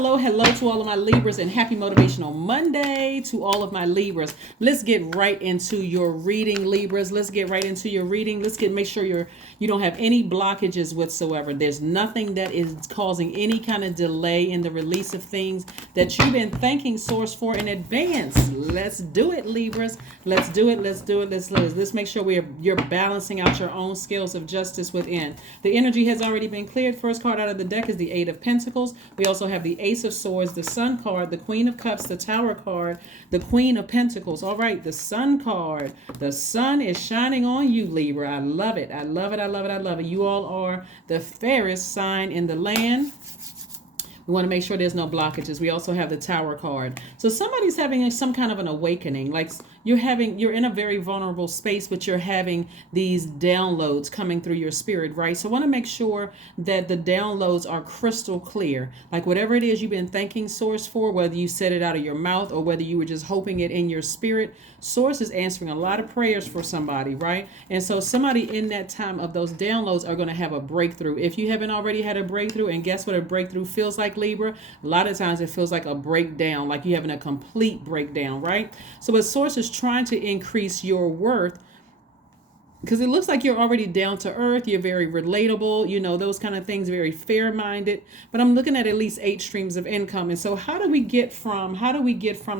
Hello to all of my Libras, and happy Motivational Monday to all of my Libras. Let's get right into your reading, Libras. Let's get right into your reading. Make sure you don't have any blockages whatsoever. There's nothing that is causing any kind of delay in the release of things that you've been thanking Source for in advance. Let's do it, Libras. Let's do it. Let's make sure you're balancing out your own scales of justice within. The energy has already been cleared. First card out of the deck is the Eight of Pentacles. We also have the Ace of Swords, the Sun card, the Queen of Cups, the Tower card, the Queen of Pentacles. All right, the Sun card. The sun is shining on you, Libra. I love it. I love it. I love it. I love it. You all are the fairest sign in the land. We want to make sure there's no blockages. We also have the Tower card. So somebody's having some kind of an awakening. Like you're in a very vulnerable space, but you're having these downloads coming through your spirit, right? So I want to make sure that the downloads are crystal clear. Like whatever it is you've been thanking Source for, whether you said it out of your mouth or whether you were just hoping it in your spirit, Source is answering a lot of prayers for somebody, right? And so somebody in that time of those downloads are going to have a breakthrough. If you haven't already had a breakthrough, and guess what a breakthrough feels like, Libra? A lot of times it feels like a breakdown, like you're having a complete breakdown, right? So what Source is trying to increase your worth, because it looks like you're already down to earth, you're very relatable, those kind of things, very fair-minded, but I'm looking at least 8 streams of income. And so how do we get from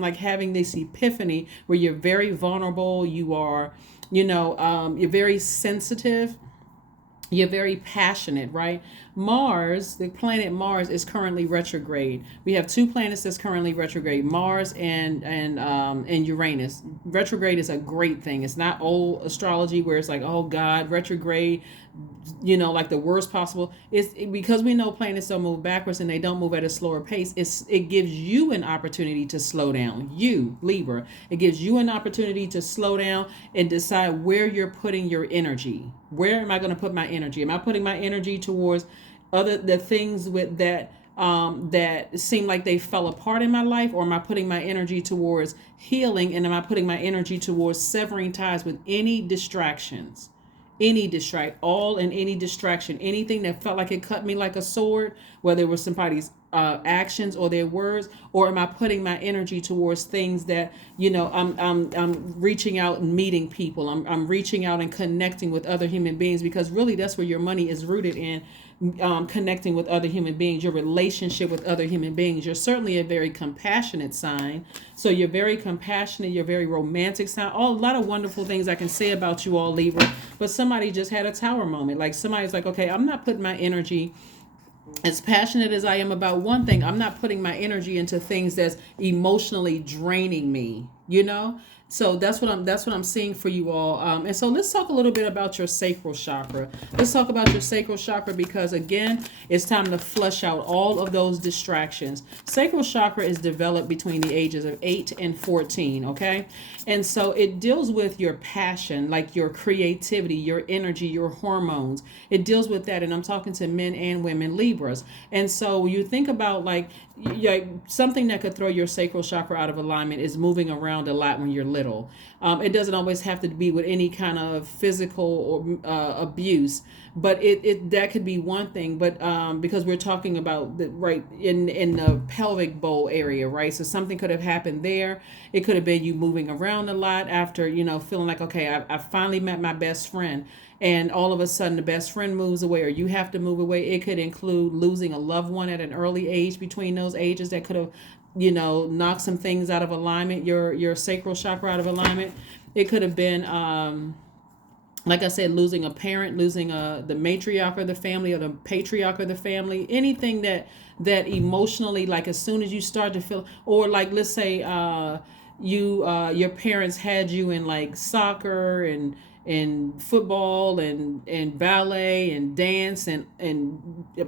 like having this epiphany where you're very vulnerable, you are, you're very sensitive, you're very passionate, right? Mars, the planet Mars, is currently retrograde. We have 2 planets that's currently retrograde, Mars and Uranus. Retrograde is a great thing. It's not old astrology where it's like, oh God, retrograde, like the worst possible. It's because we know planets don't move backwards and they don't move at a slower pace. It gives you an opportunity to slow down. You, Libra, it gives you an opportunity to slow down and decide where you're putting your energy. Where am I going to put my energy? Am I putting my energy towards the things with that seem like they fell apart in my life, or am I putting my energy towards healing, and am I putting my energy towards severing ties with any distractions? Any distraction, anything that felt like it cut me like a sword, whether it was somebody's actions or their words, or am I putting my energy towards things that I'm reaching out and meeting people, I'm reaching out and connecting with other human beings, because really that's where your money is rooted in, connecting with other human beings, your relationship with other human beings. You're certainly a very compassionate sign. So you're very compassionate, you're very romantic sign. A lot of wonderful things I can say about you all, Libra. But somebody just had a tower moment. Like somebody's like, okay, I'm not putting my energy, as passionate as I am about one thing, I'm not putting my energy into things that's emotionally draining me, So that's what I'm seeing for you all. And so let's talk a little bit about your sacral chakra. Let's talk about your sacral chakra, because again, it's time to flush out all of those distractions. Sacral chakra is developed between the ages of 8 and 14, okay? And so it deals with your passion, like your creativity, your energy, your hormones. It deals with that, and I'm talking to men and women Libras. And so you think about like something that could throw your sacral chakra out of alignment is moving around a lot when you're little. It doesn't always have to be with any kind of physical or abuse, but it that could be one thing. But because we're talking about right in the pelvic bowl area, right? So something could have happened there. It could have been you moving around a lot after feeling like, okay, I finally met my best friend. And all of a sudden the best friend moves away, or you have to move away. It could include losing a loved one at an early age, between those ages, that could have, knocked some things out of alignment, your sacral chakra out of alignment. It could have been, like I said, losing a parent, losing the matriarch of the family or the patriarch of the family, anything that emotionally, like as soon as you start to feel, or like let's say your parents had you in like soccer and football and ballet and dance and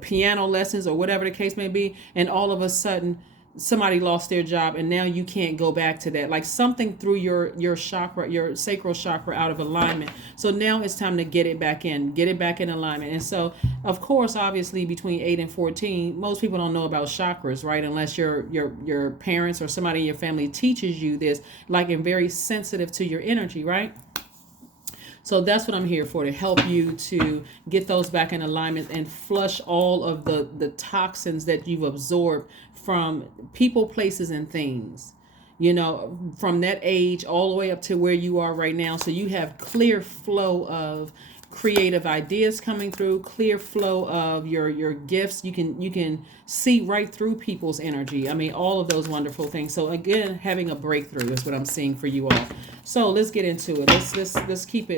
piano lessons or whatever the case may be, and all of a sudden somebody lost their job and now you can't go back to that, like something through your chakra, your sacral chakra, out of alignment. So now it's time to get it back in alignment. And so of course, obviously between 8 and 14, most people don't know about chakras, right? Unless your parents or somebody in your family teaches you this, like, and very sensitive to your energy, right? So that's what I'm here for, to help you to get those back in alignment and flush all of the toxins that you've absorbed from people, places, and things, you know, from that age all the way up to where you are right now. So you have clear flow of creative ideas coming through, clear flow of your gifts. You can see right through people's energy. I mean, all of those wonderful things. So again, having a breakthrough is what I'm seeing for you all. So let's get into it. Let's keep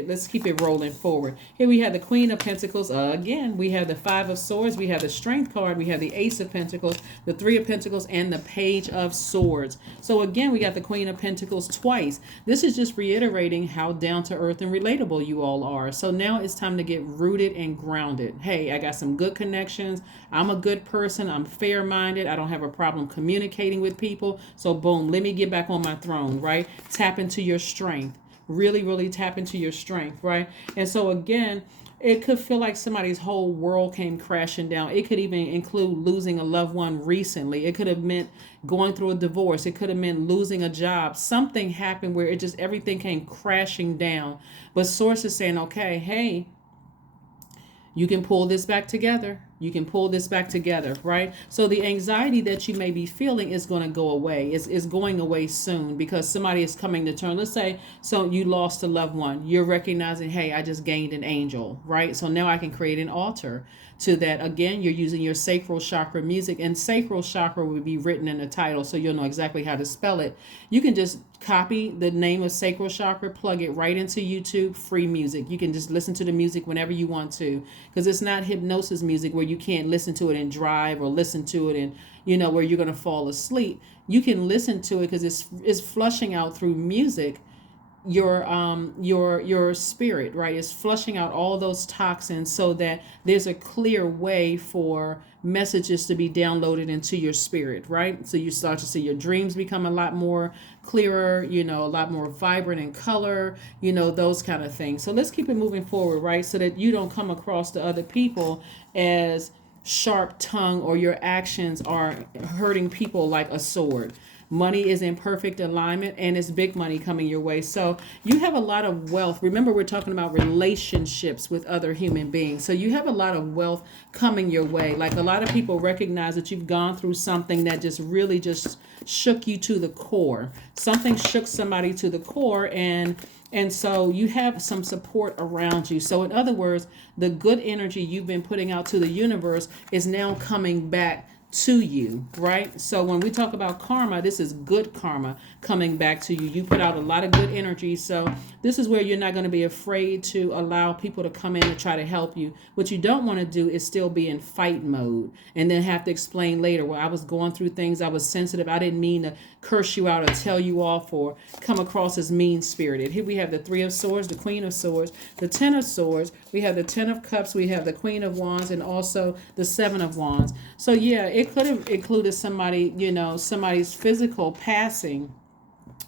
it rolling forward. Here we have the Queen of Pentacles. Again, we have the Five of Swords, we have the Strength card, we have the Ace of Pentacles, the Three of Pentacles, and the Page of Swords. So again, we got the Queen of Pentacles twice. This is just reiterating how down to earth and relatable you all are. So now it's time to get rooted and grounded. Hey, I got some good connections. I'm a good person. I'm fair-minded. I don't have a problem communicating with people. So boom, let me get back on my throne, right? Tap into your strength. Really tap into your strength, right? And so again, it could feel like somebody's whole world came crashing down. It could even include losing a loved one recently. It could have meant going through a divorce. It could have meant losing a job. Something happened where it just everything came crashing down. But Source is saying, okay, hey, you can pull this back together. You can pull this back together, right? So the anxiety that you may be feeling is going to go away. It's going away soon because somebody is coming to terms. Let's say, so you lost a loved one. You're recognizing, hey, I just gained an angel, right? So now I can create an altar to that. Again, you're using your sacral chakra music, and sacral chakra will be written in the title, so you'll know exactly how to spell it. You can just copy the name of sacral chakra, plug it right into YouTube, free music. You can just listen to the music whenever you want to, because it's not hypnosis music where you can't listen to it and drive, or listen to it and, you know, where you're going to fall asleep. You can listen to it because it's flushing out through music your spirit, right? It's flushing out all those toxins so that there's a clear way for messages to be downloaded into your spirit, right? So you start to see your dreams become a lot more clearer, you know, a lot more vibrant in color, you know, those kind of things. So let's keep it moving forward, right? So that you don't come across to other people as sharp tongue, or your actions are hurting people like a sword. Money is in perfect alignment, and it's big money coming your way. So you have a lot of wealth. Remember, we're talking about relationships with other human beings. So you have a lot of wealth coming your way. Like, a lot of people recognize that you've gone through something that just really just shook you to the core. Something shook somebody to the core, and so you have some support around you. So in other words, the good energy you've been putting out to the universe is now coming back to you, right? So when we talk about karma, this is good karma coming back to you. You put out a lot of good energy. So this is where you're not going to be afraid to allow people to come in and try to help you. What you don't want to do is still be in fight mode and then have to explain later, well, I was going through things, I was sensitive, I didn't mean to curse you out or tell you off or come across as mean-spirited. Here we have the Three of Swords, the Queen of Swords, the Ten of Swords, we have the Ten of Cups, we have the Queen of Wands, and also the Seven of Wands. So yeah, it could have included somebody, you know, somebody's physical passing.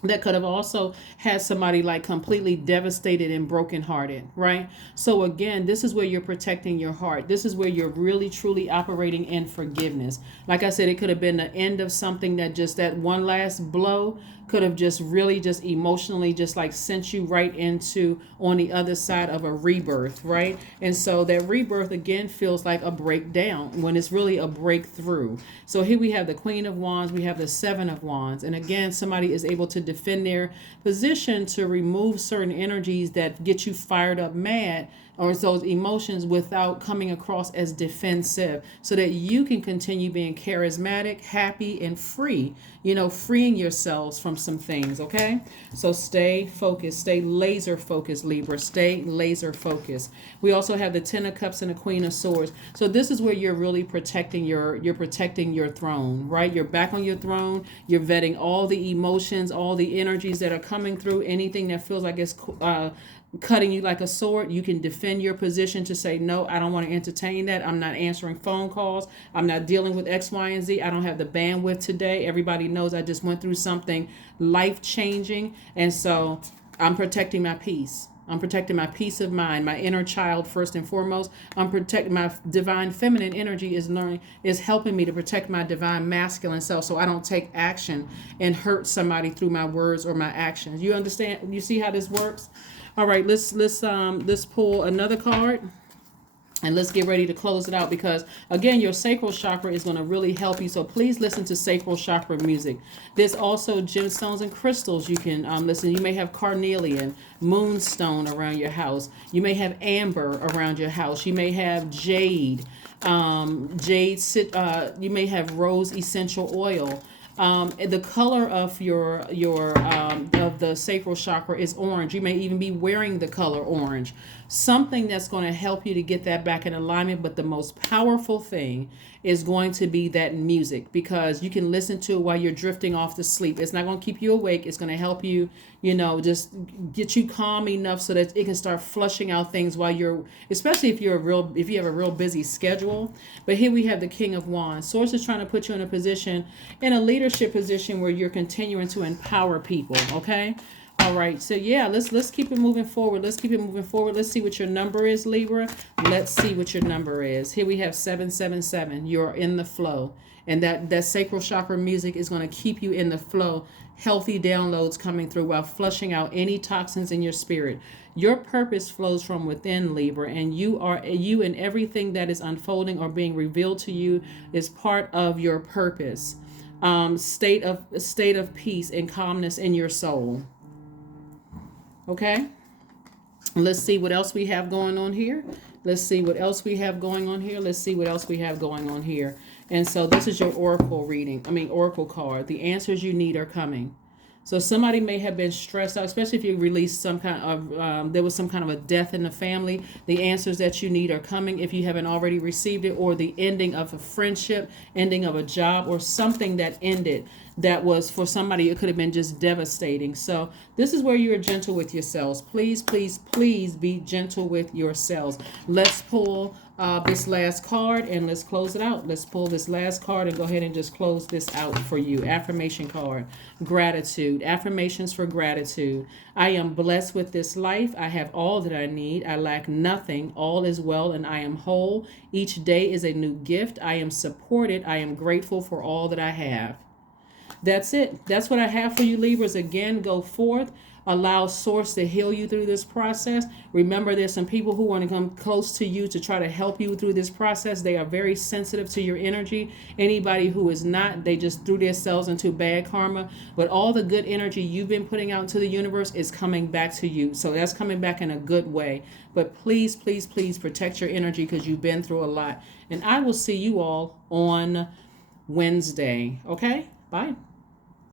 That could have also had somebody like completely devastated and brokenhearted, right? So again, this is where you're protecting your heart. This is where you're really truly operating in forgiveness. Like I said, it could have been the end of something, that just that one last blow could have just really just emotionally just like sent you right into on the other side of a rebirth, right? And so that rebirth again feels like a breakdown when it's really a breakthrough. So here we have the Queen of Wands, we have the Seven of Wands, and again, somebody is able to defend their position to remove certain energies that get you fired up, mad, or those emotions, without coming across as defensive, so that you can continue being charismatic, happy, and free, you know, freeing yourselves from some things, okay? So stay focused, stay laser focused, Libra, stay laser focused. We also have the Ten of Cups and the Queen of Swords. So this is where you're really protecting your throne, right? You're back on your throne, you're vetting all the emotions, all the energies that are coming through, anything that feels like it's cutting you like a sword. You can defend your position to say, no, I don't want to entertain that. I'm not answering phone calls. I'm not dealing with X, Y, and Z. I don't have the bandwidth today. Everybody knows I just went through something life-changing. And so I'm protecting my peace. I'm protecting my peace of mind, my inner child first and foremost. I'm protecting my divine feminine energy is helping me to protect my divine masculine self, so I don't take action and hurt somebody through my words or my actions. You understand? You see how this works? All right, let's pull another card. And let's get ready to close it out because, again, your sacral chakra is going to really help you. So please listen to sacral chakra music. There's also gemstones and crystals you can listen. You may have carnelian, moonstone around your house. You may have amber around your house. You may have jade. You may have rose essential oil. The color of your of the sacral chakra is orange. You may even be wearing the color orange. Something that's going to help you to get that back in alignment. But the most powerful thing is going to be that music, because you can listen to it while you're drifting off to sleep. It's not going to keep you awake. It's going to help you, just get you calm enough so that it can start flushing out things while you're, especially if you have a real busy schedule. But here we have the King of Wands. Source is trying to put you in a leadership position where you're continuing to empower people. Okay. All right, so yeah, let's keep it moving forward. Let's see what your number is, Libra. Let's see what your number is. Here we have 777. You're in the flow. And that sacral chakra music is going to keep you in the flow. Healthy downloads coming through while flushing out any toxins in your spirit. Your purpose flows from within, Libra, and you and everything that is unfolding or being revealed to you is part of your purpose. State of peace and calmness in your soul. Okay, let's see what else we have going on here. And so this is your oracle card. The answers you need are coming. So somebody may have been stressed out, especially if you released some kind of, there was some kind of a death in the family. The answers that you need are coming if you haven't already received it, or the ending of a friendship, ending of a job, or something that ended that was, for somebody, it could have been just devastating. So this is where you're gentle with yourselves. Please, please, please be gentle with yourselves. Let's pull this last card and let's close it out. Let's pull this last card and go ahead and just close this out for you. Affirmation card. Gratitude. Affirmations for gratitude. I am blessed with this life. I have all that I need. I lack nothing. All is well and I am whole. Each day is a new gift. I am supported. I am grateful for all that I have. That's it. That's what I have for you, Libras. Again, go forth. Allow Source to heal you through this process. Remember, there's some people who want to come close to you to try to help you through this process. They are very sensitive to your energy. Anybody who is not, they just threw themselves into bad karma. But all the good energy you've been putting out into the universe is coming back to you. So that's coming back in a good way. But please, please, please protect your energy because you've been through a lot. And I will see you all on Wednesday. Okay? Bye.